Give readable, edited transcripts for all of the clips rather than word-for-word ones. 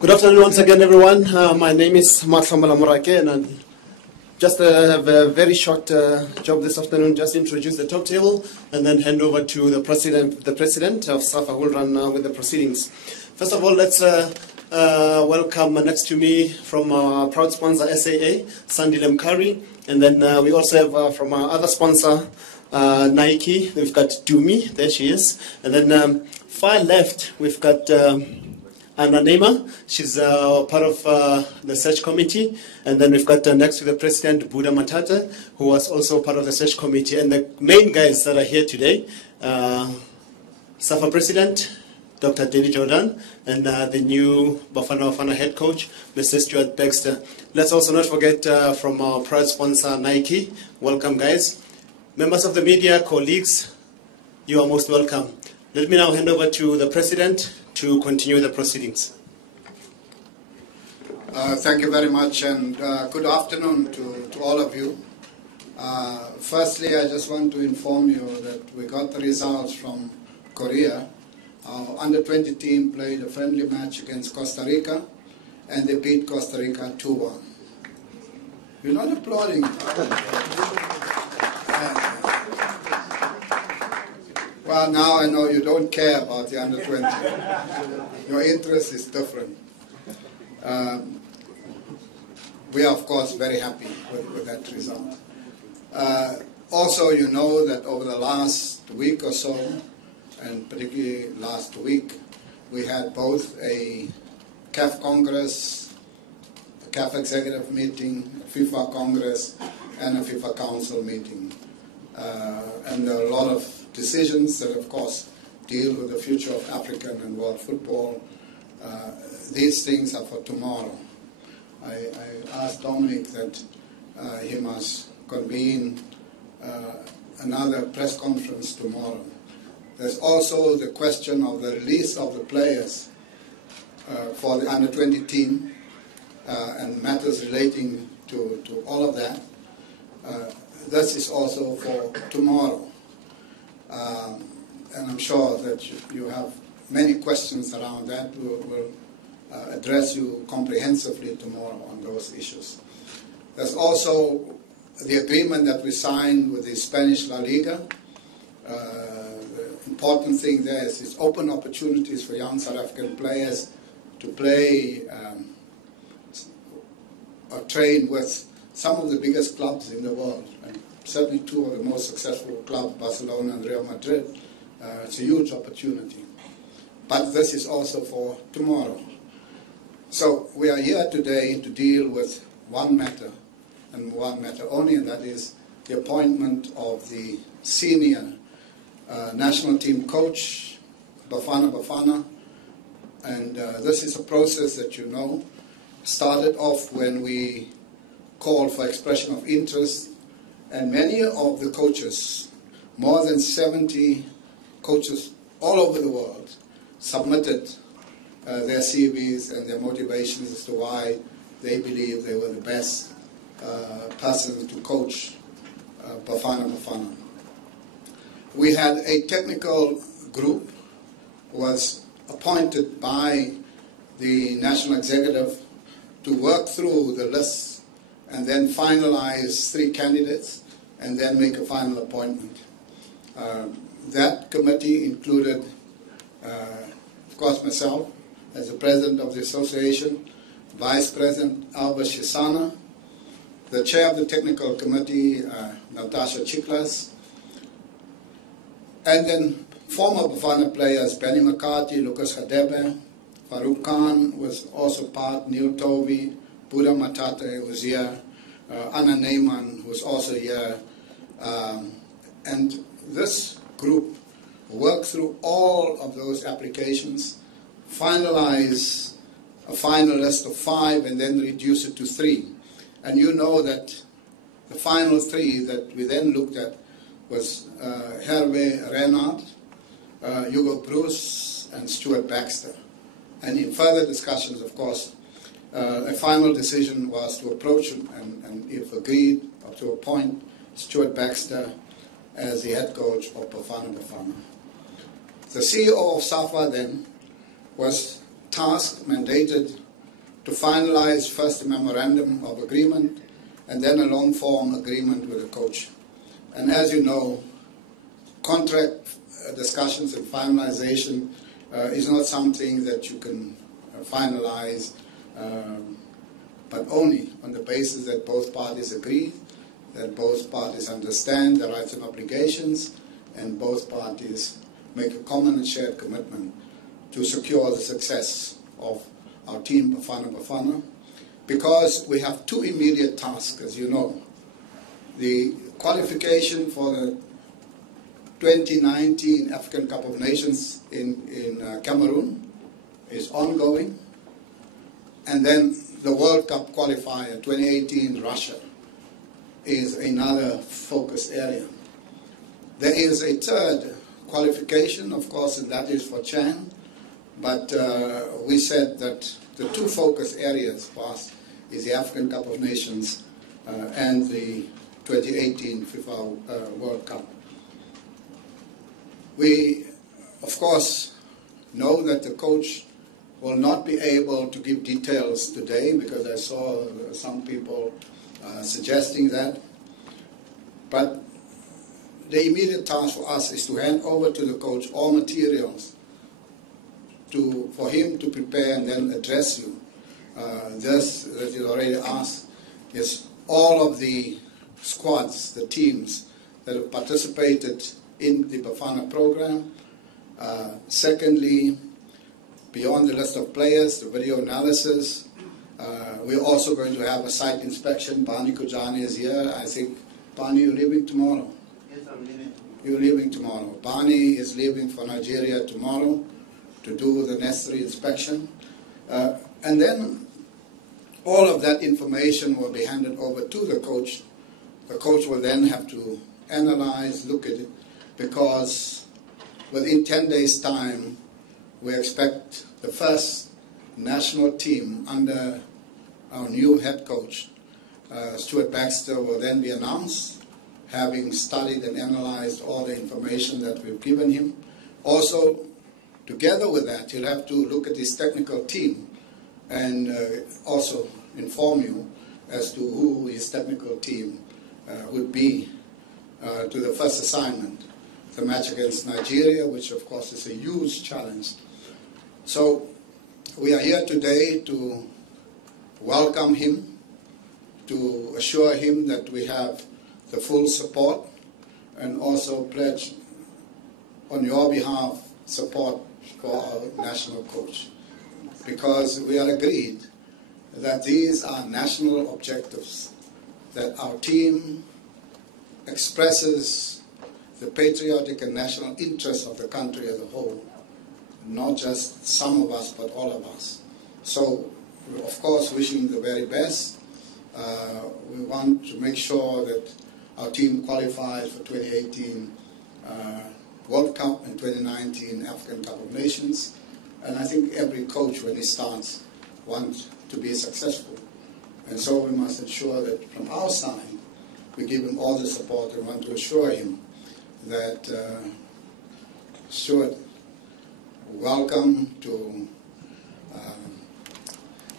Good afternoon once again, everyone. My name is Mahlamala Morake, and I just have a very short job this afternoon. Just introduce the top table and then hand over to the president. The president of SAFA will run with the proceedings. First of all, let's welcome next to me from our proud sponsor SAA, Sandy Lemkari, and then we also have from our other sponsor Nike. We've got Dumi, there she is, and then far left we've got Anna Neema. She's part of the search committee. And then we've got next to the president, Buddha Matata, who was also part of the search committee. And the main guys that are here today, SAFA president, Dr. Denny Jordan, and the new Bafana Bafana head coach, Mr. Stuart Baxter. Let's also not forget from our proud sponsor, Nike. Welcome, guys. Members of the media, colleagues, you are most welcome. Let me now hand over to the president to continue the proceedings. Thank you very much, and good afternoon to all of you. Firstly, I just want to inform you that we got the results from Korea. Our under-20 team played a friendly match against Costa Rica, and they beat Costa Rica 2-1. You're not applauding. Well, now I know you don't care about the under-20. Your interest is different. We are, of course, very happy with that result. Also, you know that over the last week or so, and particularly last week, we had both a CAF Congress, a CAF Executive meeting, a FIFA Congress, and a FIFA Council meeting. And there are a lot of decisions that, of course, deal with the future of African and world football. These things are for tomorrow. I asked Dominic that he must convene another press conference tomorrow. There's also the question of the release of the players for the under-20 team and matters relating to all of that. This is also for tomorrow. And I'm sure that you have many questions around that. We'll address you comprehensively tomorrow on those issues. There's also the agreement that we signed with the Spanish La Liga. The important thing there is it's open opportunities for young South African players to play or train with some of the biggest clubs in the world. And certainly two of the most successful clubs, Barcelona and Real Madrid. It's a huge opportunity. But this is also for tomorrow. So we are here today to deal with one matter, and one matter only, and that is the appointment of the senior national team coach, Bafana Bafana. And this is a process that you know started off when we called for expression of interest, and many of the coaches, more than 70 coaches all over the world, submitted their CVs and their motivations as to why they believe they were the best person to coach Bafana Bafana. We had a technical group who was appointed by the National Executive to work through the list and then finalize 3 candidates and then make a final appointment. That committee included, of course, myself as the president of the association, Vice President Alba Shisana, the chair of the technical committee, Natasha Chiklas, and then former Bafana players, Benny McCarthy, Lucas Hadebe, Farouk Khan was also part, Neil Tovey, Buddha Matata was here, Anna Neyman was also here, and this group worked through all of those applications, finalize a final list of 5 and then reduce it to 3. And you know that the final 3 that we then looked at was Hervé Renard, Hugo Bruce, and Stuart Baxter. And in further discussions, of course, a final decision was to approach and if agreed up to a point, Stuart Baxter as the head coach of Bafana Bafana. The CEO of SAFA then was tasked, mandated to finalize first a memorandum of agreement and then a long-form agreement with the coach. And as you know, contract discussions and finalization is not something that you can finalize, but only on the basis that both parties agree, that both parties understand the rights and obligations, and both parties make a common and shared commitment to secure the success of our team, Bafana Bafana, because we have two immediate tasks, as you know. The qualification for the 2019 African Cup of Nations in Cameroon is ongoing, and then the World Cup qualifier 2018 Russia is another focus area. There is a third qualification, of course, and that is for Chan, but we said that the two focus areas for us is the African Cup of Nations and the 2018 FIFA World Cup. We, of course, know that the coach will not be able to give details today because I saw some people suggesting that. But the immediate task for us is to hand over to the coach all materials for him to prepare and then address you. This, that you already asked, is all of the squads, the teams that have participated in the Bafana program. Secondly, beyond the list of players, the video analysis, we're also going to have a site inspection. Bani Kujani is here. I think, Bani, you're leaving tomorrow? Yes, I'm leaving tomorrow. You're leaving tomorrow. Bani is leaving for Nigeria tomorrow to do the necessary inspection. And then all of that information will be handed over to the coach. The coach will then have to analyze, look at it, because within 10 days' time, we expect the first national team under our new head coach, Stuart Baxter, will then be announced, having studied and analyzed all the information that we've given him. Also, together with that, he'll have to look at his technical team and also inform you as to who his technical team would be to the first assignment, the match against Nigeria, which of course is a huge challenge. So we are here today to welcome him, to assure him that we have the full support, and also pledge on your behalf support for our national coach, because we are agreed that these are national objectives, that our team expresses the patriotic and national interests of the country as a whole, not just some of us, but all of us. So, of course, wishing the very best. We want to make sure that our team qualifies for 2018 World Cup and 2019 African Cup of Nations. And I think every coach, when he starts, wants to be successful. And so we must ensure that from our side, we give him all the support and want to assure him that Stuart, welcome to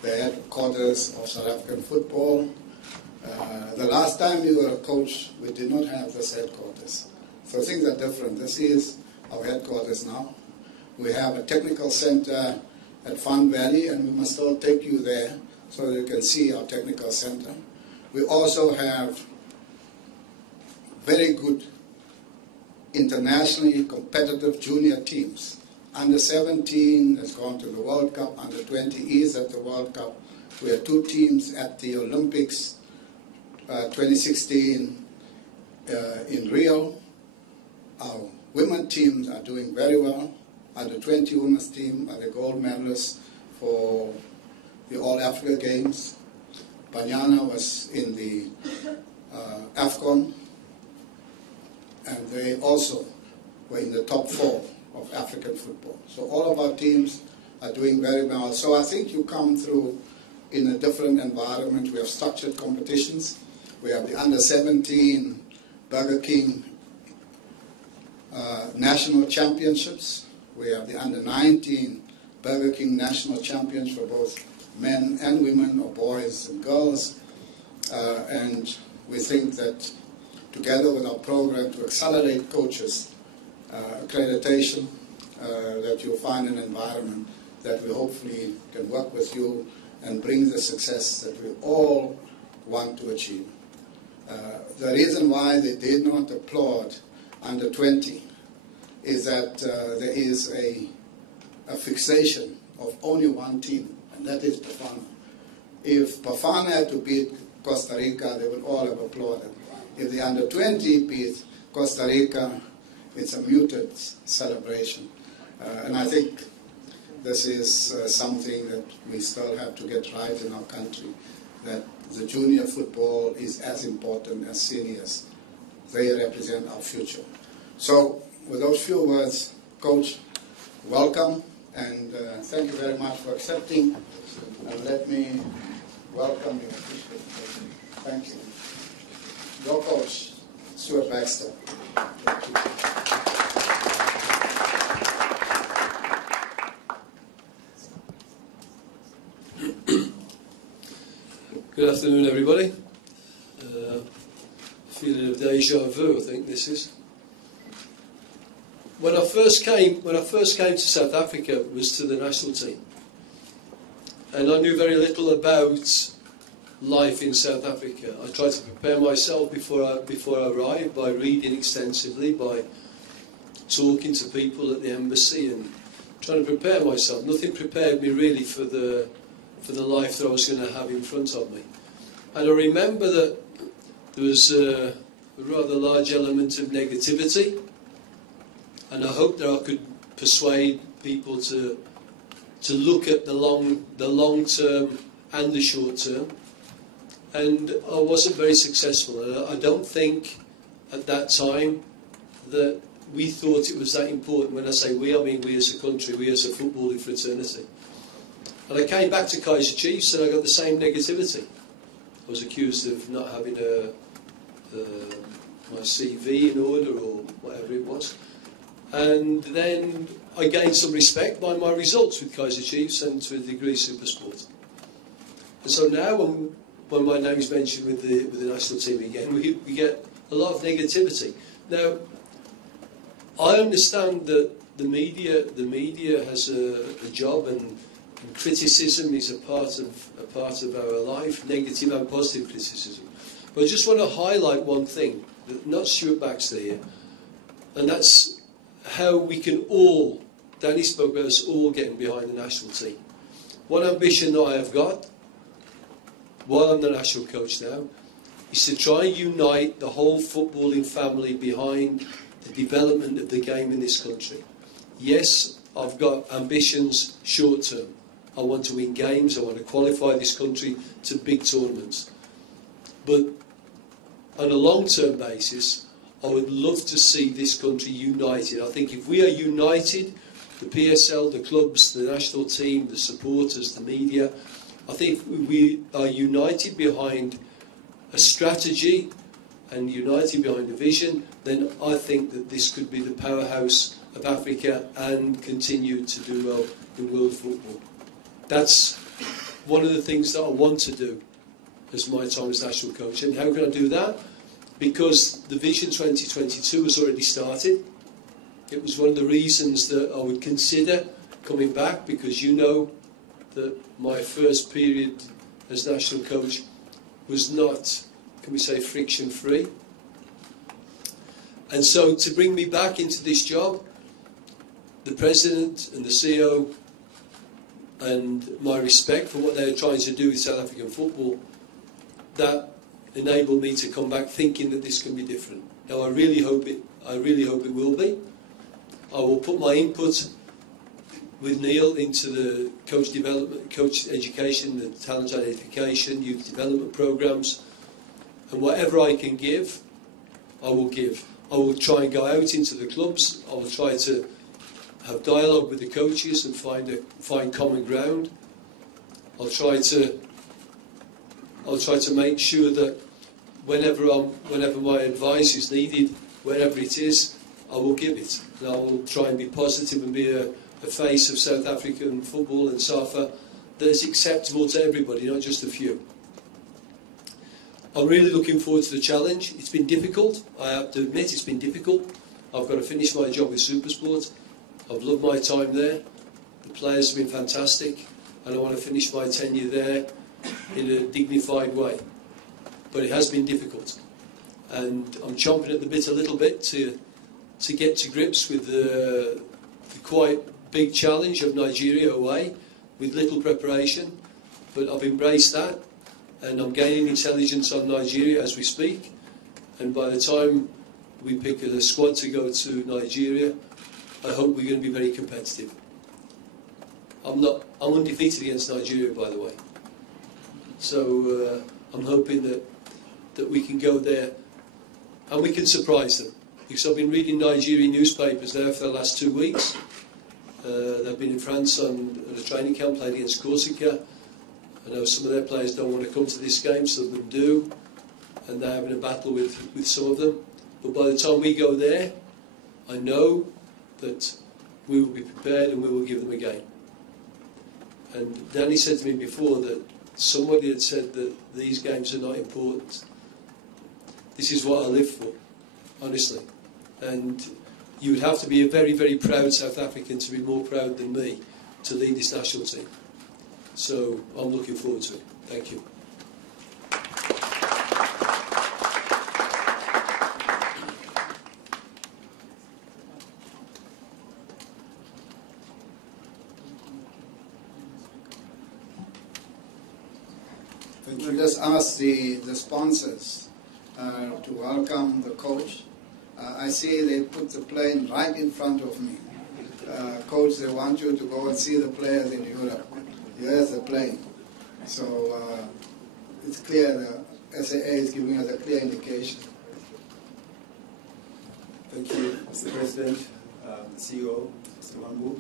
the headquarters of South African football. The last time you were a coach, we did not have this headquarters. So things are different. This is our headquarters now. We have a technical center at Fun Valley, and we must all take you there so that you can see our technical center. We also have very good internationally competitive junior teams. Under 17 has gone to the World Cup, under 20 is at the World Cup. We have two teams at the Olympics 2016 in Rio. Our women teams are doing very well. Under 20 women's team are the gold medalists for the All Africa Games. Banyana was in the AFCON, and they also were in the top 4 of African football. So all of our teams are doing very well. So I think you come through in a different environment. We have structured competitions. We have the under-17 Burger King national championships. We have the under-19 Burger King national champions for both men and women, or boys and girls. And we think that together with our program to accelerate coaches accreditation, that you'll find an environment that we hopefully can work with you and bring the success that we all want to achieve. The reason why they did not applaud under 20 is that there is a fixation of only one team, and that is Bafana. If Bafana had to beat Costa Rica, they would all have applauded. If the under 20 beat Costa Rica, it's a muted celebration. And I think this is something that we still have to get right in our country, that the junior football is as important as seniors. They represent our future. So with those few words, Coach, welcome, and thank you very much for accepting. And let me welcome you. Thank you. Your coach, Stuart Baxter. Good afternoon, everybody. Feeling of deja vu, I think this is. When I first came to South Africa, it was to the national team, and I knew very little about life in South Africa. I tried to prepare myself before I arrived by reading extensively, by talking to people at the embassy, and trying to prepare myself. Nothing prepared me really for the life that I was going to have in front of me. And I remember that there was a rather large element of negativity, and I hoped that I could persuade people to look at the long term and the short term. And I wasn't very successful. And I don't think at that time that we thought it was that important. When I say we, I mean we as a country, we as a footballing fraternity. And I came back to Kaizer Chiefs and I got the same negativity. I was accused of not having my CV in order or whatever it was. And then I gained some respect by my results with Kaizer Chiefs and to a degree Supersport. And so now when my name is mentioned with the national team again, we get a lot of negativity. Now, I understand that the media has a job, and criticism is a part of our life, negative and positive criticism. But I just want to highlight one thing, that not Stuart Baxter here, and that's how we can all, Danny spoke about us all getting behind the national team. One ambition that I have got, while I'm the national coach now, is to try and unite the whole footballing family behind the development of the game in this country. Yes, I've got ambitions short term. I want to win games, I want to qualify this country to big tournaments. But on a long-term basis, I would love to see this country united. I think if we are united, the PSL, the clubs, the national team, the supporters, the media, I think we are united behind a strategy and united behind a vision, then I think that this could be the powerhouse of Africa and continue to do well in world football. That's one of the things that I want to do as my time as national coach. And how can I do that? Because the Vision 2022 has already started. It was one of the reasons that I would consider coming back, because you know that my first period as national coach was not, can we say, friction-free. And so to bring me back into this job, the President and the CEO, and my respect for what they're trying to do with South African football, that enabled me to come back thinking that this can be different. Now I really hope it will be. I will put my input with Neil into the coach development, coach education, the talent identification, youth development programs, and whatever I can give, I will give. I will try and go out into the clubs. I will try to have dialogue with the coaches and find common ground. I'll try to I'll try to make sure that whenever my advice is needed, wherever it is, I will give it. And I will try and be positive and be a face of South African football and SAFA that is acceptable to everybody, not just a few. I'm really looking forward to the challenge. It's been difficult. I have to admit it's been difficult. I've got to finish my job with Supersport. I've loved my time there. The players have been fantastic, and I want to finish my tenure there in a dignified way. But it has been difficult, and I'm chomping at the bit a little bit to get to grips with the quite big challenge of Nigeria away with little preparation. But I've embraced that, and I'm gaining intelligence on Nigeria as we speak. And by the time we pick a squad to go to Nigeria, I hope we're going to be very competitive. I'm undefeated against Nigeria, by the way. So I'm hoping that we can go there and we can surprise them. Because I've been reading Nigerian newspapers there for the last 2 weeks. They've been in France on a training camp, played against Corsica. I know some of their players don't want to come to this game, some of them do. And they're having a battle with some of them. But by the time we go there, I know that we will be prepared and we will give them a game. And Danny said to me before that somebody had said that these games are not important. This is what I live for, honestly. And you would have to be a very, very proud South African to be more proud than me to lead this national team. So I'm looking forward to it. Thank you. We'll just ask the sponsors to welcome the coach. I see they put the plane right in front of me. Coach, they want you to go and see the players in Europe. Here's the plane. So it's clear, the SAA is giving us a clear indication. Thank you, Mr. President, the CEO, Mr. Wambu,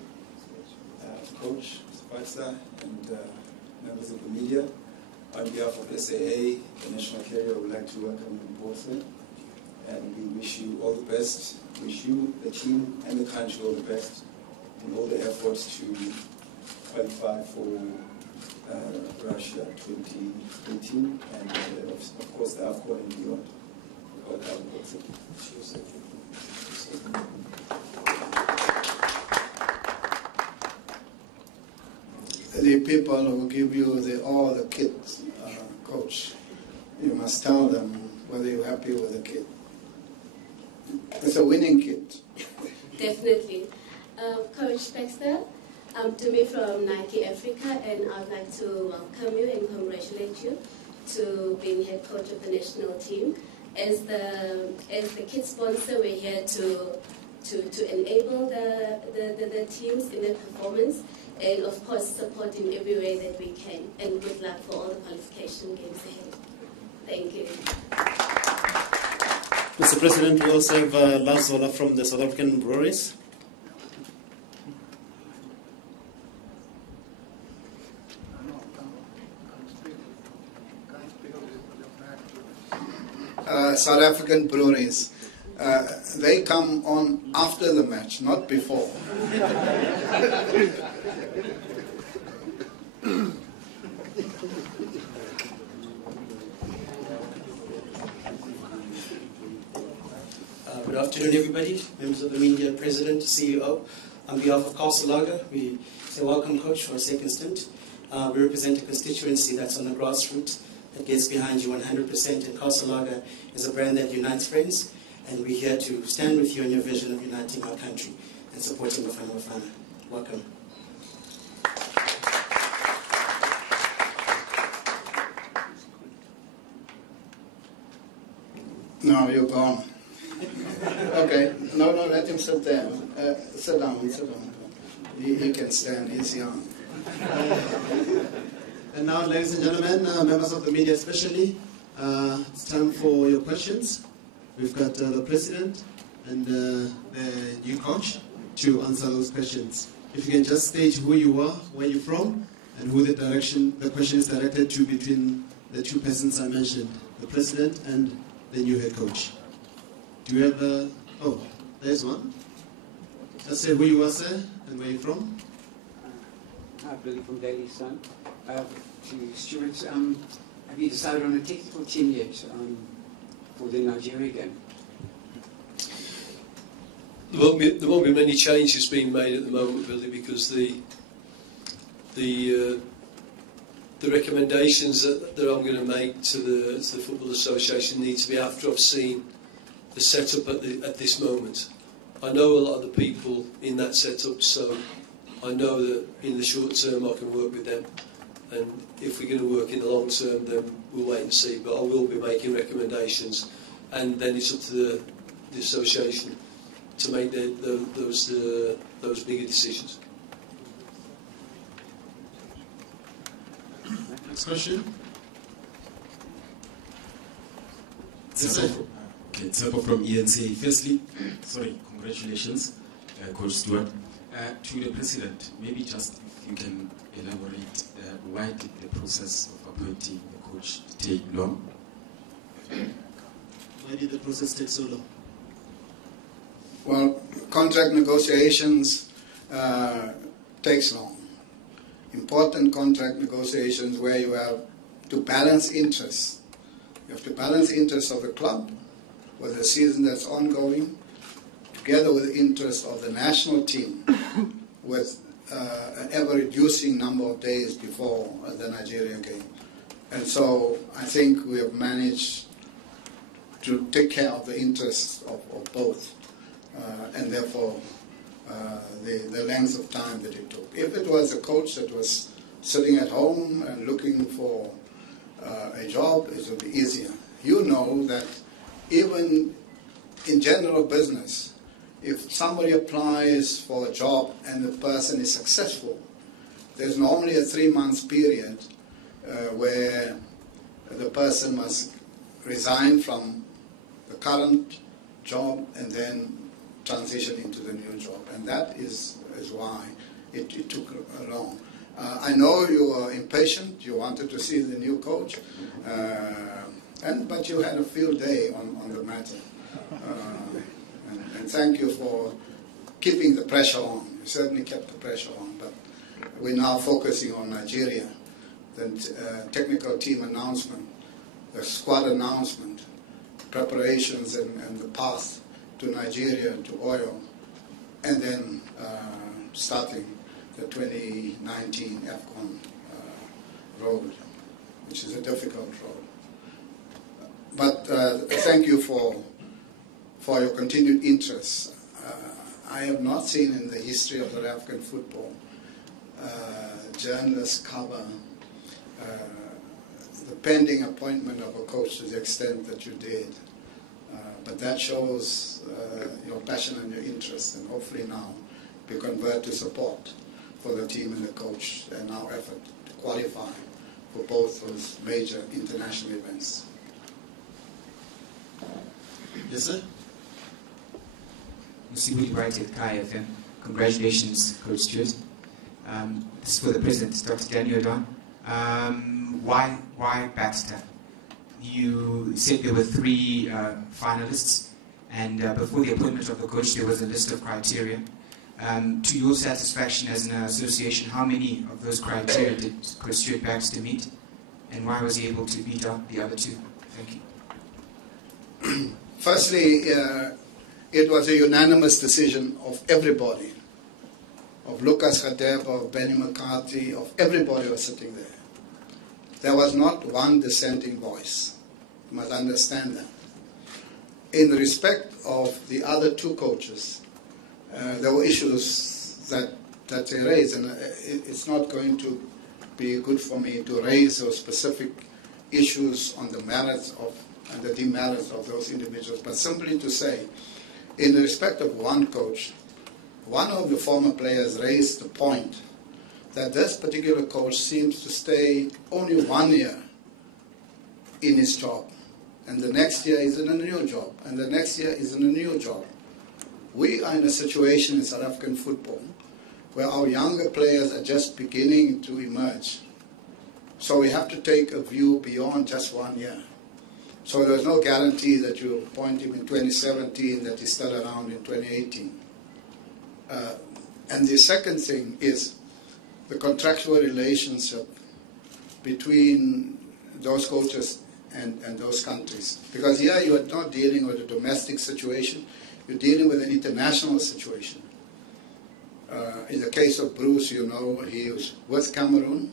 Coach, Mr. Baxter, and members of the media. On behalf of SAA, the national carrier, I would like to welcome you both, and we wish you all the best. Wish you, the team, and the country all the best in all the efforts to qualify for Russia 2018 and of course the AFCON and beyond. The people who give you all the kits, Coach, you must tell them whether you're happy with the kit. It's a winning kit. Definitely. Coach Baxter, I'm Dumi from Nike Africa, and I'd like to welcome you and congratulate you to being head coach of the national team. As the kit sponsor, we're here to enable the teams in their performance, and of course support in every way that we can. And good luck for all the qualification games ahead. Thank you. Mr. President, we also have Lars Zola from the South African Breweries. South African Breweries, they come on after the match, not before. Good afternoon, everybody, members of the media, President, CEO. On behalf of Castle Lager, we say welcome, Coach, for a second stint. We represent a constituency that's on the grassroots, that gets behind you 100%, and Castle Lager is a brand that unites friends, and we're here to stand with you in your vision of uniting our country and supporting Bafana Bafana. Welcome. No, you're gone. Okay, no, let him sit there. Sit down. He can stand, he's young. And now, ladies and gentlemen, members of the media especially, it's time for your questions. We've got the President and the new coach to answer those questions. If you can just state who you are, where you're from, and who the question is directed to between the two persons I mentioned, the president and the new head coach. Do you have a... Oh, there's one. Just say who you are, sir, and where you're from. Hi, Billy from Daily Sun. To Stuart, have you decided on a technical team yet for the Nigeria game? There won't be many changes being made at the moment, Billy, because the recommendations that I'm going to make to the Football Association need to be after I've seen the setup at this moment. I know a lot of the people in that setup, so I know that in the short term I can work with them, and if we're going to work in the long term, then we'll wait and see. But I will be making recommendations, and then it's up to the association to make those bigger decisions. Next question. Okay, Tsepo from eNCA. Firstly, congratulations, Coach Stuart. To the President, maybe just if you can elaborate, why did the process of appointing the coach take long? Why did the process take so long? Well, contract negotiations takes long. Important contract negotiations where you have to balance interests. You have to balance interests of the club with the season that's ongoing, together with the interest of the national team, with an ever-reducing number of days before the Nigeria game. And so I think we have managed to take care of the interests of both, and therefore the length of time that it took. If it was a coach that was sitting at home and looking for a job, it would be easier. You know that even in general business, if somebody applies for a job and the person is successful, there's normally a 3-month period where the person must resign from the current job and then transition into the new job. And that is why it took long. I know you are impatient. You wanted to see the new coach, but you had a field day on the matter. And thank you for keeping the pressure on. You certainly kept the pressure on. But we're now focusing on Nigeria. The technical team announcement, the squad announcement, preparations and the path to Nigeria, to oil, and then starting the 2019 AFCON road, which is a difficult road. But thank you for your continued interest. I have not seen in the history of South African football journalists cover the pending appointment of a coach to the extent that you did. But that shows your passion and your interest, and hopefully now we convert to support for the team and the coach and our effort to qualify for both those major international events. Yes, sir? Musibuli Bright at Kai FM. Congratulations, Coach Stuart. This is for the President, Dr. Daniel Don. Why Baxter? You said there were 3 finalists, and before the appointment of the coach there was a list of criteria. To your satisfaction as an association, how many of those criteria did Coach Stuart Baxter meet, and why was he able to beat out the other 2? Thank you. Firstly, it was a unanimous decision of everybody, of Lucas Radebe, of Benny McCarthy, of everybody who was sitting there. There was not one dissenting voice. You must understand that. In respect of the other 2 coaches, there were issues that they raised, and it's not going to be good for me to raise those specific issues on the merits of and the demerits of those individuals, but simply to say, in respect of one coach, one of the former players raised the point that this particular coach seems to stay only 1 year in his job, and the next year is in a new job, and the next year is in a new job. We are in a situation in South African football where our younger players are just beginning to emerge. So we have to take a view beyond just 1 year. So there's no guarantee that you appoint him in 2017 that he's still around in 2018. And the second thing is the contractual relationship between those coaches and those countries. Because here you are not dealing with a domestic situation, you're dealing with an international situation. In the case of Bruce, you know, he was with Cameroon.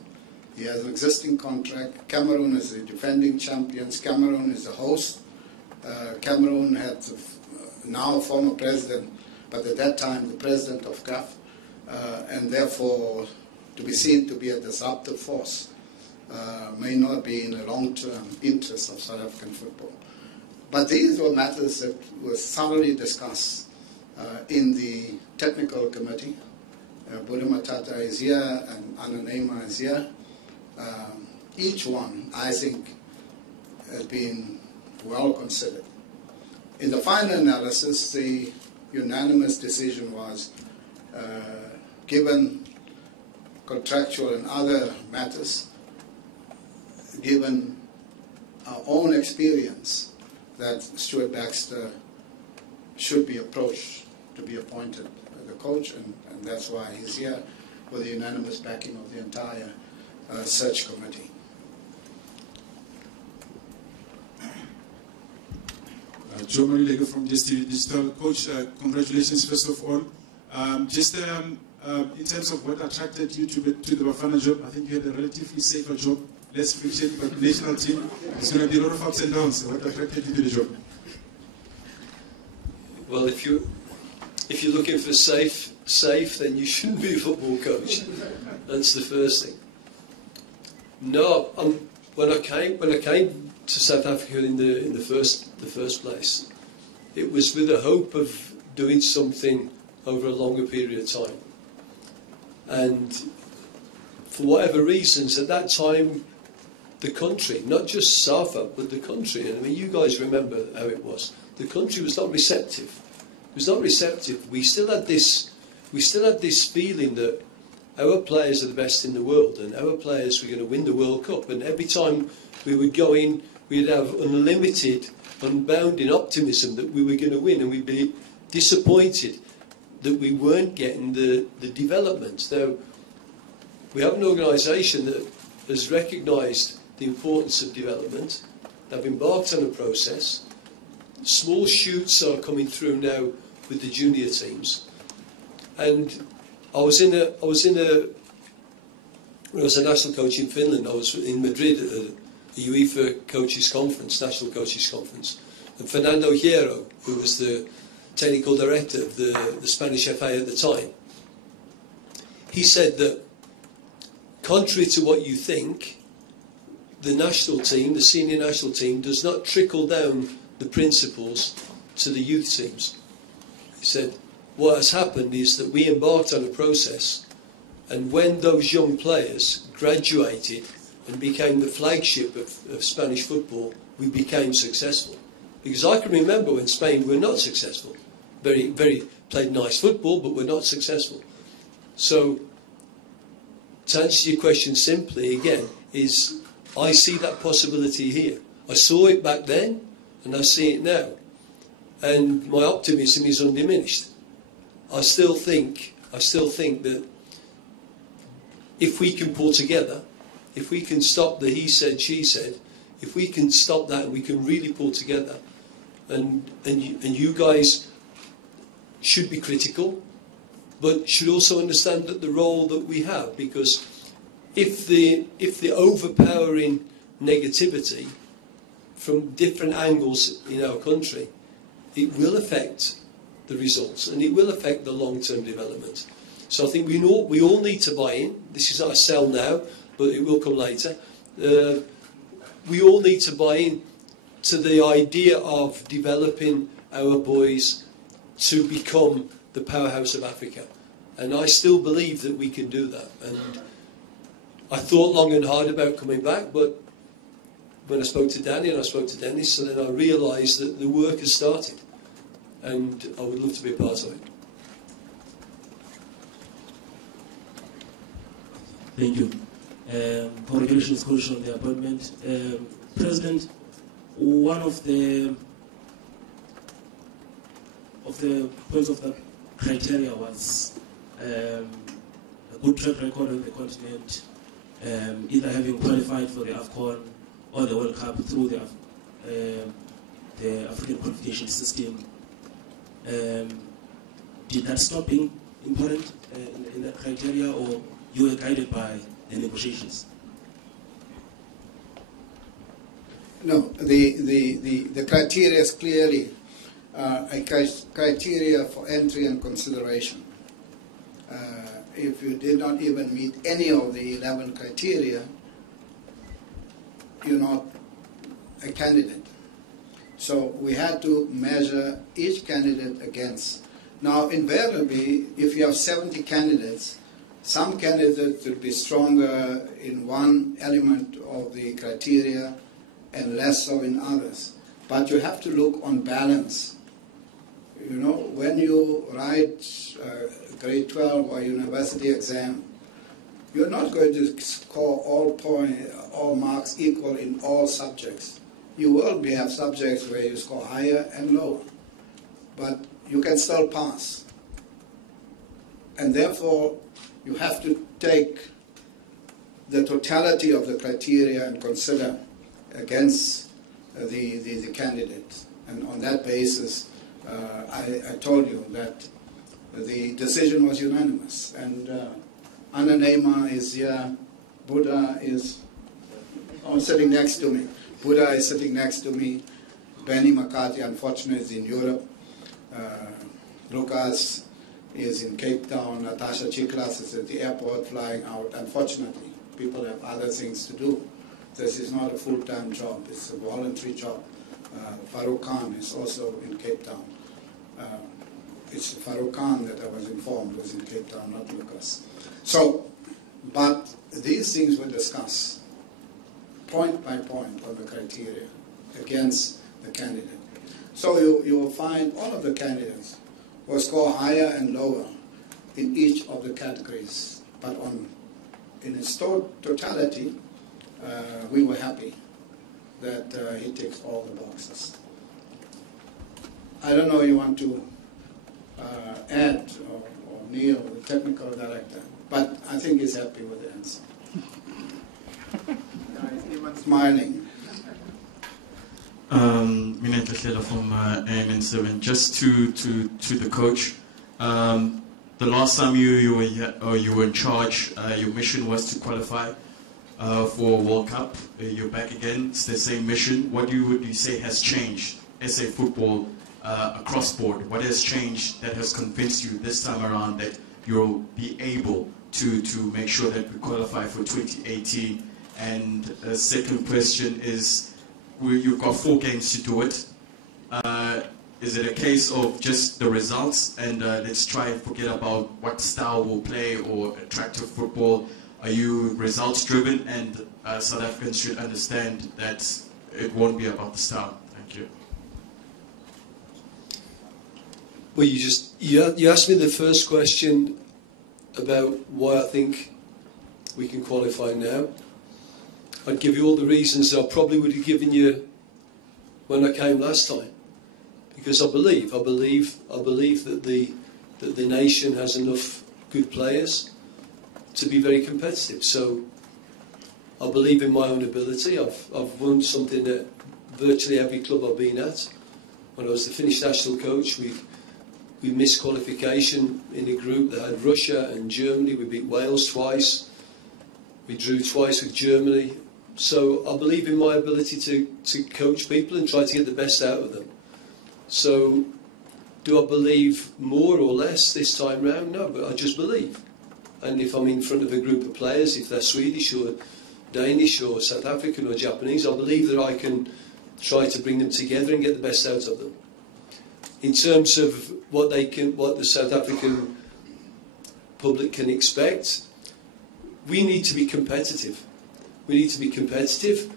He has an existing contract. Cameroon is the defending champions. Cameroon is the host. Cameroon had now a former president, but at that time the president of CAF, and therefore to be seen to be a disruptive force may not be in the long-term interest of South African football. But these were matters that were thoroughly discussed in the technical committee. Bule Matata is here and Ananema is here. Each one, I think, has been well considered. In the final analysis, the unanimous decision was, given contractual and other matters, given our own experience, that Stuart Baxter should be approached to be appointed as a coach, and that's why he's here with the unanimous backing of the entire search committee. Joe Marilego from DSTV Digital. Coach, congratulations first of all. In terms of what attracted you to the Bafana job, I think you had a relatively safer job, less friction, but the national team, it's going to be a lot of ups and downs. So what attracted you to the job? Well, if you're looking for safe, then you shouldn't be a football coach. That's the first thing. No, when I came to South Africa in the first place, it was with the hope of doing something over a longer period of time. And for whatever reasons, at that time, the country, not just SAFA, but the country, and I mean, you guys remember how it was. The country was not receptive. It was not receptive. We still had this feeling that our players are the best in the world, and our players were going to win the World Cup. And every time we would go in, we'd have unlimited, unbounded optimism that we were going to win, and we'd be disappointed that we weren't getting the development. Now, we have an organisation that has recognised the importance of development. They've embarked on a process. Small shoots are coming through now with the junior teams. And when I was a national coach in Finland, I was in Madrid at the UEFA Coaches Conference, National Coaches Conference. And Fernando Hierro, who was the technical director of the Spanish FA at the time, he said that, contrary to what you think, the national team, the senior national team, does not trickle down the principles to the youth teams. He said, what has happened is that we embarked on a process, and when those young players graduated and became the flagship of Spanish football, we became successful. Because I can remember when Spain were not successful. Played nice football, but were not successful. So, to answer your question simply, again, is I see that possibility here. I saw it back then, and I see it now. And my optimism is undiminished. I still think that if we can pull together, if we can stop the he said, she said, if we can stop that and we can really pull together, and you guys should be critical, but should also understand that the role that we have, because if the overpowering negativity from different angles in our country, it will affect the results and it will affect the long-term development. So I think we all need to buy in. This is not a sell now, but it will come later. We all need to buy in to the idea of developing our boys to become the powerhouse of Africa. And I still believe that we can do that. And I thought long and hard about coming back, but when I spoke to Danny and I spoke to Dennis, and then I realised that the work has started. And I would love to be a part of it. Thank you. Congratulations, Coach, on the appointment. President, one of the points of the criteria was a good track record on the continent, either having qualified for the AFCON or the World Cup through the African qualification system. Did that stop being important in that criteria, or you were guided by the negotiations? No, the criteria is clearly a criteria for entry and consideration. If you did not even meet any of the 11 criteria, you're not a candidate. So we had to measure each candidate against. Now, invariably, if you have 70 candidates, some candidates will be stronger in one element of the criteria and less so in others. But you have to look on balance. You know, when you write grade 12 or university exam, you're not going to score all marks equal in all subjects. You will have subjects where you score higher and lower, but you can still pass. And therefore, you have to take the totality of the criteria and consider against the candidates. And on that basis, I told you that the decision was unanimous. And Anna Neymar is here, Buddha is sitting next to me. Buddha is sitting next to me. Benny McCarthy, unfortunately, is in Europe. Lucas is in Cape Town. Natasha Chiklas is at the airport flying out. Unfortunately, people have other things to do. This is not a full-time job. It's a voluntary job. Farouk Khan is also in Cape Town. It's Farouk Khan that I was informed was in Cape Town, not Lucas. So, but these things were discussed point by point on the criteria against the candidate. So you will find all of the candidates will score higher and lower in each of the categories. But in its totality, we were happy that he ticks all the boxes. I don't know you want to add, or Neil, the technical director, but I think he's happy with the answer. Everyone's smiling. Minette Lehlela from AMN7. Just to the coach. The last time you were here, or you were in charge, your mission was to qualify for World Cup. You're back again. It's the same mission. What would you say has changed? SA football across board. What has changed that has convinced you this time around that you'll be able to make sure that we qualify for 2018? And the second question is, you've got 4 games to do it. Is it a case of just the results and let's try and forget about what style we'll play or attractive football? Are you results driven, and South Africans should understand that it won't be about the style? Thank you. Well, you asked me the first question about why I think we can qualify now. I'd give you all the reasons that I probably would have given you when I came last time, because I believe that the nation has enough good players to be very competitive. So I believe in my own ability. I've won something that virtually every club I've been at. When I was the Finnish national coach, we missed qualification in a group that had Russia and Germany. We beat Wales twice. We drew twice with Germany. So I believe in my ability to coach people and try to get the best out of them. So do I believe more or less this time round? No, but I just believe. And if I'm in front of a group of players, if they're Swedish or Danish or South African or Japanese, I believe that I can try to bring them together and get the best out of them. In terms of what the South African public can expect, we need to be competitive. We need to be competitive,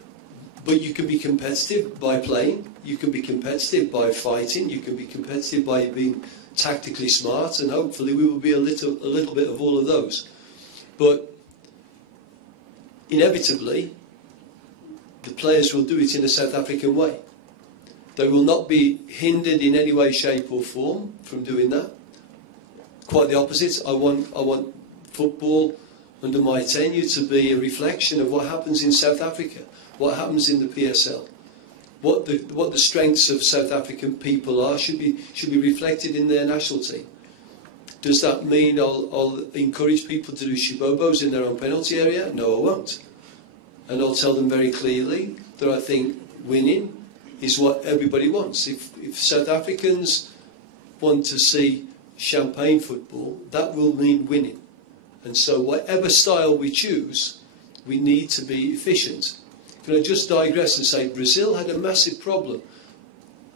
but you can be competitive by playing, you can be competitive by fighting, you can be competitive by being tactically smart, and hopefully we will be a little bit of all of those. But inevitably, the players will do it in a South African way. They will not be hindered in any way, shape or form from doing that. Quite the opposite. I want football under my tenure to be a reflection of what happens in South Africa, what happens in the PSL. What the strengths of South African people are should be reflected in their national team. Does that mean I'll encourage people to do shibobos in their own penalty area? No, I won't. And I'll tell them very clearly that I think winning is what everybody wants. If South Africans want to see champagne football, that will mean winning. And so whatever style we choose, we need to be efficient. Can I just digress and say Brazil had a massive problem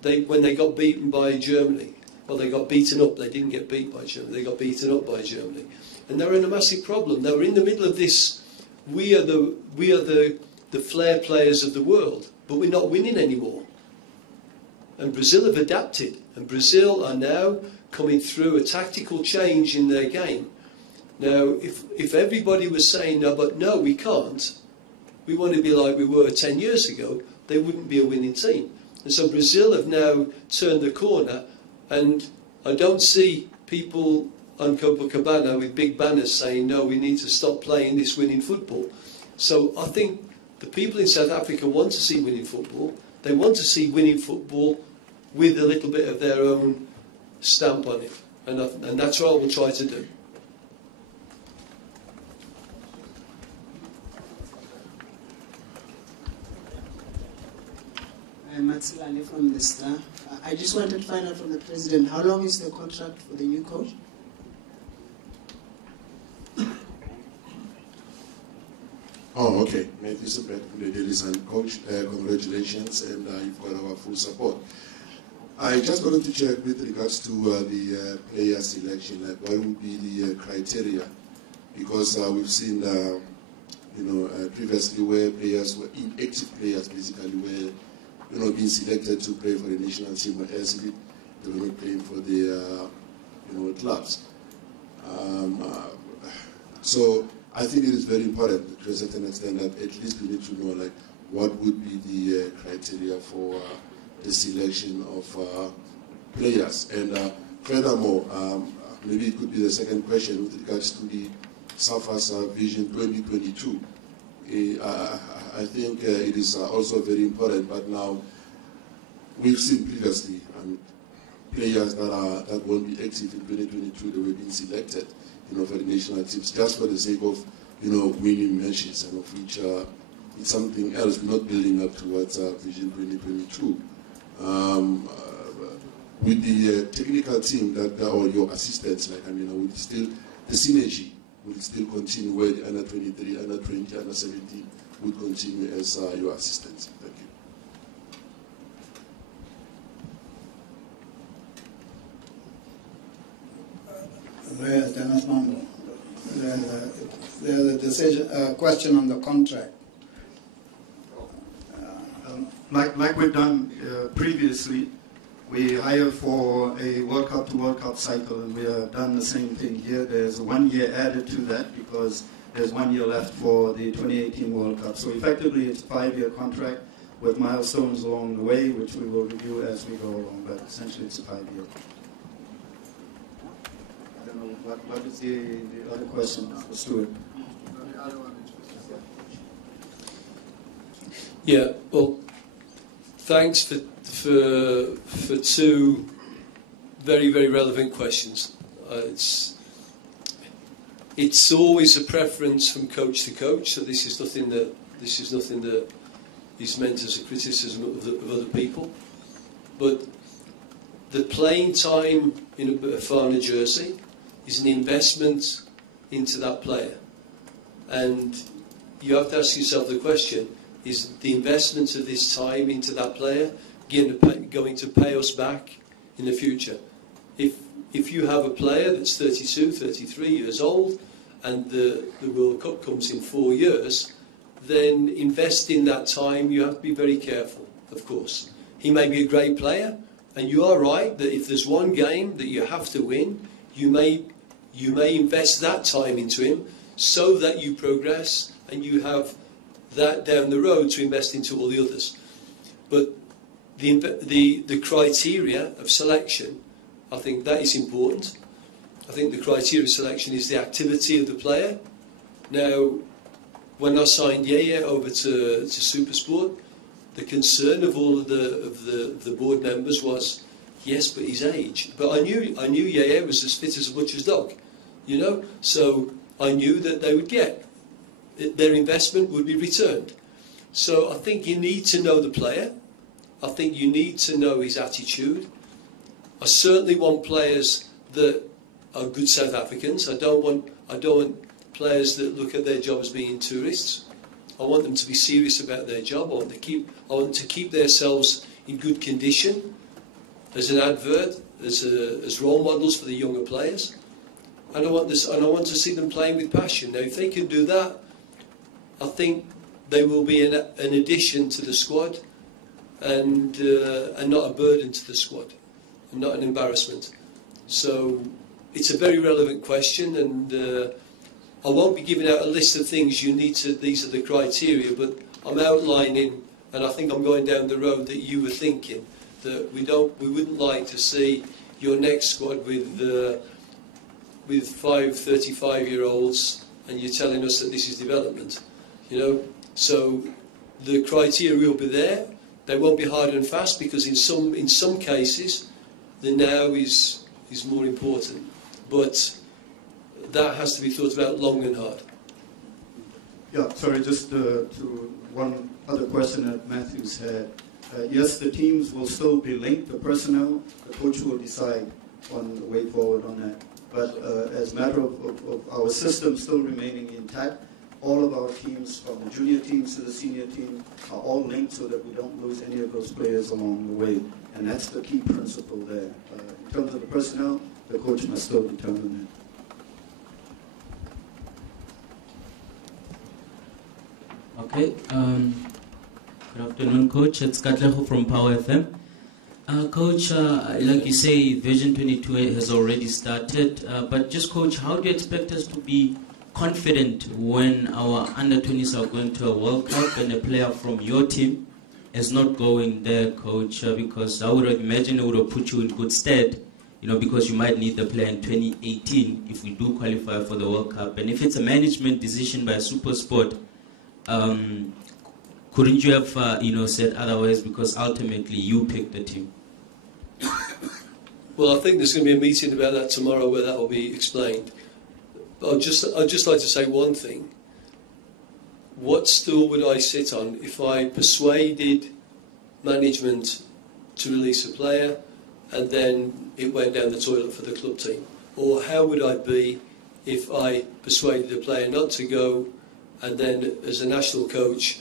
when they got beaten by Germany. Well, they got beaten up. They didn't get beat by Germany. They got beaten up by Germany. And they were in a massive problem. They were in the middle of this, we are the flair players of the world, but we're not winning anymore. And Brazil have adapted. And Brazil are now coming through a tactical change in their game. Now, if everybody was saying, no, we can't, we want to be like we were 10 years ago, they wouldn't be a winning team. And so Brazil have now turned the corner, and I don't see people on Copacabana with big banners saying, no, we need to stop playing this winning football. So I think the people in South Africa want to see winning football. They want to see winning football with a little bit of their own stamp on it. And that's what I will try to do. I'm Matsilane from the Star. I just wanted to find out from the President, how long is the contract for the new coach? Oh, okay. Matthew Suppet from the Daily Sun. Coach, congratulations, and you've got our full support. I just wanted to check with regards to the player selection, like what would be the criteria? Because we've seen, previously where players were inactive players, basically where being selected to play for the national team, but as they were not playing for their, clubs. So I think it is very important to a certain extent that at least we need to know, like, what would be the criteria for the selection of players. And furthermore, maybe it could be the second question with regards to the SAFA's Vision 2022. I think it is also very important, but now we've seen previously players that won't be active in 2022, they were being selected, for the national teams just for the sake of, winning matches, and of which it's something else. We're not building up towards Vision 2022. With the technical team or your assistants, would still the synergy will still continue where the under 23, under 20, under 17 would continue as your assistants. Thank you. Dennis Mambo. There's a decision, question on the contract. Like we've done previously, we hire for a World Cup to World Cup cycle, and we have done the same thing here. There's 1 year added to that because there's 1 year left for the 2018 World Cup. So effectively, it's a 5-year contract with milestones along the way, which we will review as we go along. But essentially, it's a 5-year. I don't know, what is the other question for Stuart? Yeah, well, thanks for two very, very relevant questions. It's always a preference from coach to coach, so this is nothing that is meant as a criticism of other people. But the playing time in a Bafana jersey is an investment into that player, and you have to ask yourself the question: is the investment of this time into that player going to pay us back in the future? If you have a player that's 32, 33 years old and the World Cup comes in 4 years, then invest in that time. You have to be very careful, of course. He may be a great player, and you are right that if there's one game that you have to win, you may invest that time into him so that you progress and you have that down the road to invest into all the others. But the criteria of selection, I think that is important. I think the criteria of selection is the activity of the player. Now, when I signed Yaya over to Supersport, the concern of all of the board members was, yes, but his age. But I knew Yaya was as fit as a butcher's dog, you know. So I knew that they would get their investment would be returned. So I think you need to know the player. I think you need to know his attitude. I certainly want players that are good South Africans. I don't want players that look at their job as being tourists. I want them to be serious about their job. I want them to keep themselves in good condition as an advert, as role models for the younger players. And I want to see them playing with passion. Now, if they can do that, I think they will be an addition to the squad and not a burden to the squad, and not an embarrassment. So it's a very relevant question, and I won't be giving out a list of things you need to, these are the criteria, but I'm outlining, and I think I'm going down the road that you were thinking, that we wouldn't like to see your next squad with 5 35-year-olds and you're telling us that this is development, you know. So the criteria will be there. They won't be hard and fast, because in some cases the now is more important, but that has to be thought about long and hard. Yeah, sorry, just to one other question that Matthews had. Yes, the teams will still be linked, the personnel, the coach will decide on the way forward on that. But as a matter of our system still remaining intact, all of our teams, from the junior teams to the senior team, are all linked so that we don't lose any of those players along the way. And that's the key principle there. In terms of the personnel, the coach must still determine that. Okay, good afternoon, Coach. It's Katleho from Power FM. Coach, like you say, Vision 22 has already started, but just, Coach, how do you expect us to be confident when our under-20s are going to a World Cup and a player from your team is not going there, Coach? Because I would imagine it would have put you in good stead, you know, because you might need the player in 2018 if we do qualify for the World Cup. And if it's a management decision by Supersport, couldn't you have, said otherwise, because ultimately you picked the team? Well, I think there's going to be a meeting about that tomorrow where that will be explained. But I'd just like to say one thing. What stool would I sit on if I persuaded management to release a player and then it went down the toilet for the club team? Or how would I be if I persuaded a player not to go, and then as a national coach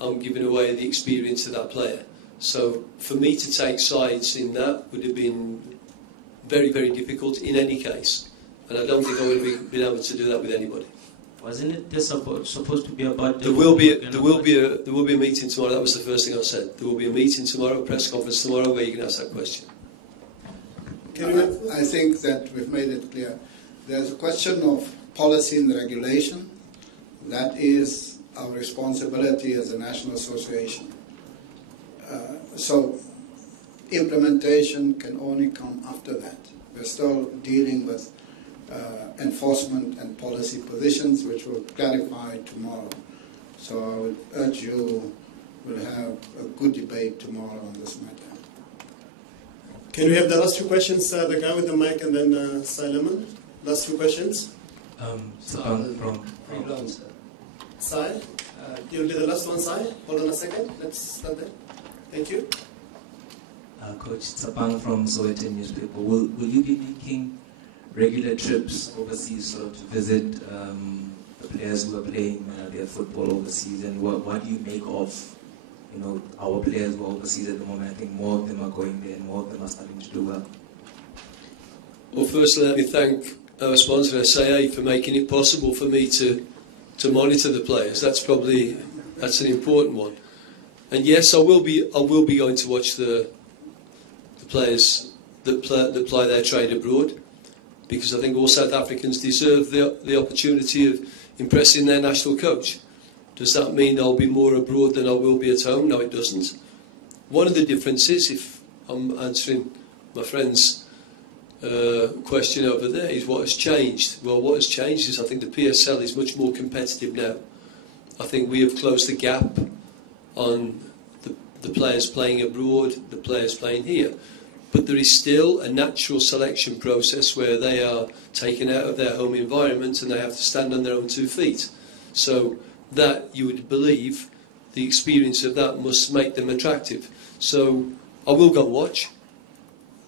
I'm giving away the experience of that player? So for me to take sides in that would have been very, very difficult in any case, and I don't think I would have been able to do that with anybody. Wasn't it supposed to be about? There will be a meeting tomorrow. That was the first thing I said. There will be a meeting tomorrow, a press conference tomorrow, where you can ask that question. I think that we've made it clear. There's a question of policy and regulation. That is our responsibility as a national association. So implementation can only come after that. We're still dealing with enforcement and policy positions, which we'll clarify tomorrow. So I would urge you, we'll have a good debate tomorrow on this matter. Can we have the last two questions, the guy with the mic and then Simon? Last two questions. From Sai, you'll be the last one, Sai. Hold on a second. Let's start there. Thank you. Coach Tsapang from Sowetan newspaper. Will you be making regular trips overseas to visit the players who are playing their football overseas? And what do you make of, our players who are overseas at the moment? I think more of them are going there and more of them are starting to do well. Well, firstly, let me thank our sponsor, SAA, for making it possible for me to monitor the players. That's an important one. And yes, I will be going to watch the players that ply their trade abroad, because I think all South Africans deserve the opportunity of impressing their national coach. Does that mean I'll be more abroad than I will be at home? No, it doesn't. One of the differences, if I'm answering my friend's question over there, is what has changed. Well, what has changed is I think the PSL is much more competitive now. I think we have closed the gap on the players playing abroad, the players playing here. But there is still a natural selection process where they are taken out of their home environment and they have to stand on their own 2 feet. So that, you would believe, the experience of that must make them attractive. So I will go and watch.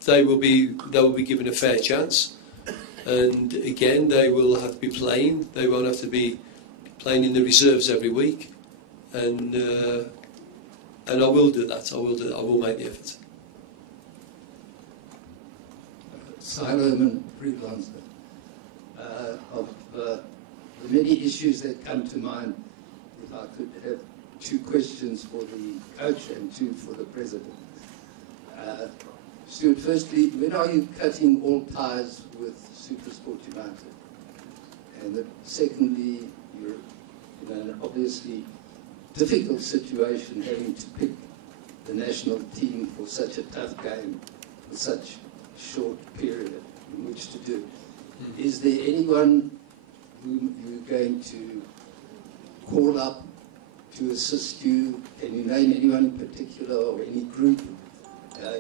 They will be given a fair chance. And again, they will have to be playing. They won't have to be playing in the reserves every week. And I will do that. I will make the effort. Simon freelancer. Of the many issues that come to mind, if I could have 2 questions for the coach and 2 for the president. Stuart, firstly, when are you cutting all ties with SuperSport United? And secondly, you're in an obviously difficult situation having to pick the national team for such a tough game for such a short period in which to do. Is there anyone whom you're going to call up to assist you? Can you name anyone in particular or any group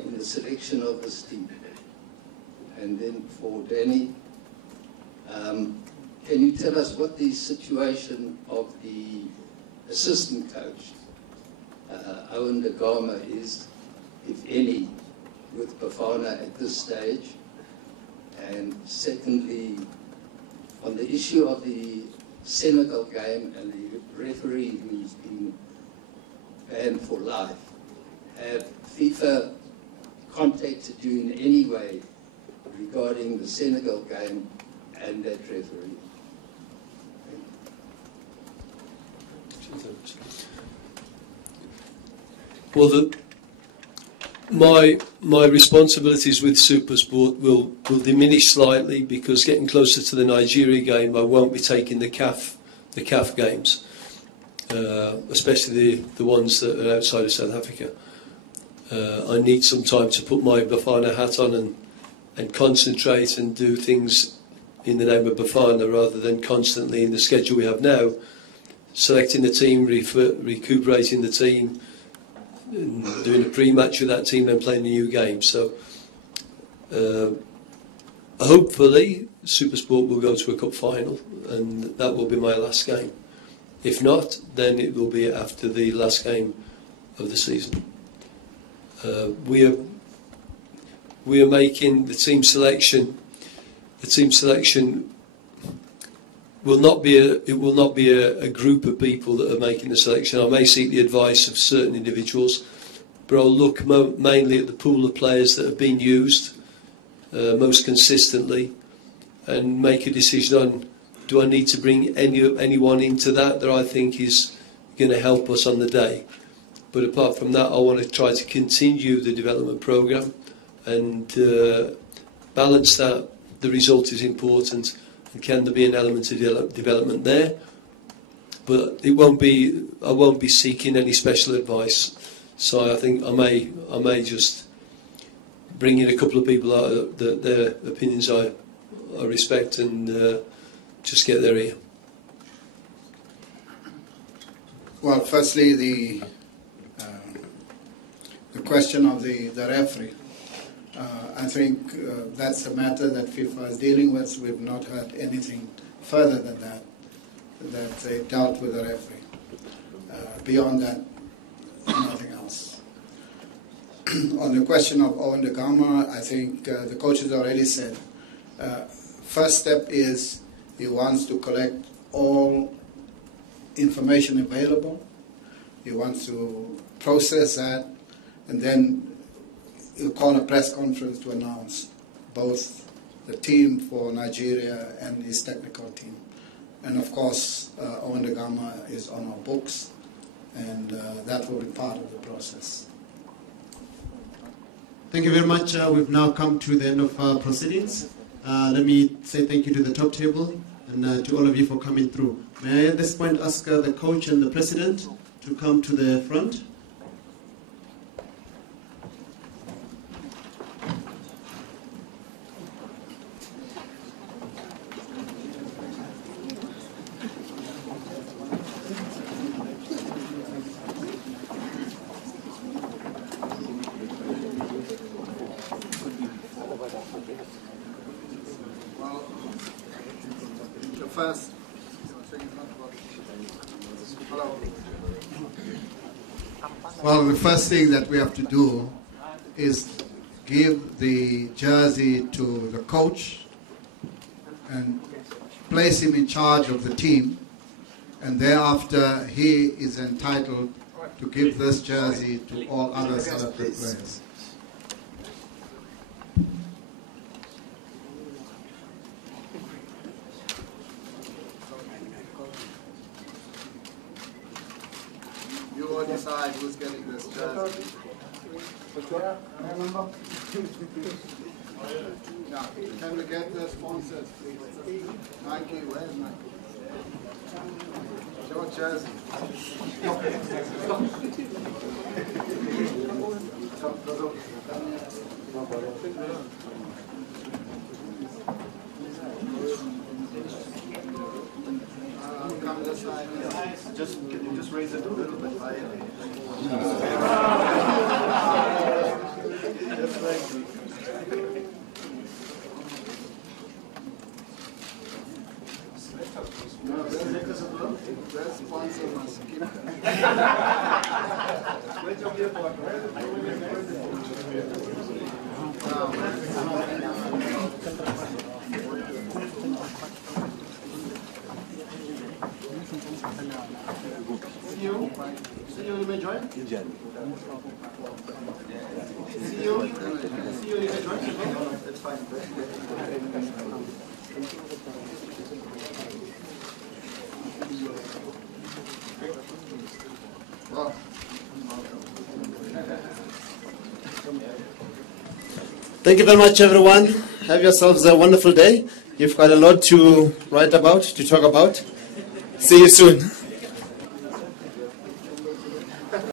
in the selection of this team? And then for Danny, can you tell us what the situation of the assistant coach, Owen de Gama, is, if any, with Bafana at this stage? And secondly, on the issue of the Senegal game and the referee who's been banned for life, have FIFA contacted you in any way regarding the Senegal game and that referee? Well, my responsibilities with SuperSport will diminish slightly, because getting closer to the Nigeria game, I won't be taking the CAF games, especially the ones that are outside of South Africa. I need some time to put my Bafana hat on and concentrate and do things in the name of Bafana, rather than constantly in the schedule we have now, selecting the team, recuperating the team, doing a pre-match with that team, then playing a new game. So hopefully SuperSport will go to a cup final, and that will be my last game. If not, then it will be after the last game of the season. We are making the team selection. The team selection will not be a group of people that are making the selection. I may seek the advice of certain individuals, but I'll look mainly at the pool of players that have been used most consistently, and make a decision on, do I need to bring anyone into that I think is going to help us on the day. But apart from that, I want to try to continue the development programme and balance that. The result is important, and can there be an element of development there? But I won't be seeking any special advice. So I think I may just bring in a couple of people that their opinions I respect, and just get their ear. Well, firstly, the question of the referee. I think that's a matter that FIFA is dealing with. We've not heard anything further than that they dealt with the referee. Beyond that, nothing else. On the question of Owen de Gama, I think the coach has already said, first step is he wants to collect all information available. He wants to process that, and then he'll call a press conference to announce both the team for Nigeria and his technical team. And of course, Owen de Gama is on our books, and that will be part of the process. Thank you very much. We've now come to the end of our proceedings. Let me say thank you to the top table. and to all of you for coming through. May I at this point ask the coach and the president to come to the front? Well, the first thing that we have to do is give the jersey to the coach and place him in charge of the team, and thereafter he is entitled to give this jersey to all other South African players. You will decide who's getting this jersey. Now, can we get the sponsors, please? Nike, where's Nike? Your jersey. Come this side. Can you just raise it a little bit higher? Just like no, there's sponsor must keep where's your beer bottle? See you, you may join? See you, you may join? It's fine. Well, Thank you very much, everyone. Have yourselves a wonderful day. You've got a lot to write about, to talk about. See you soon.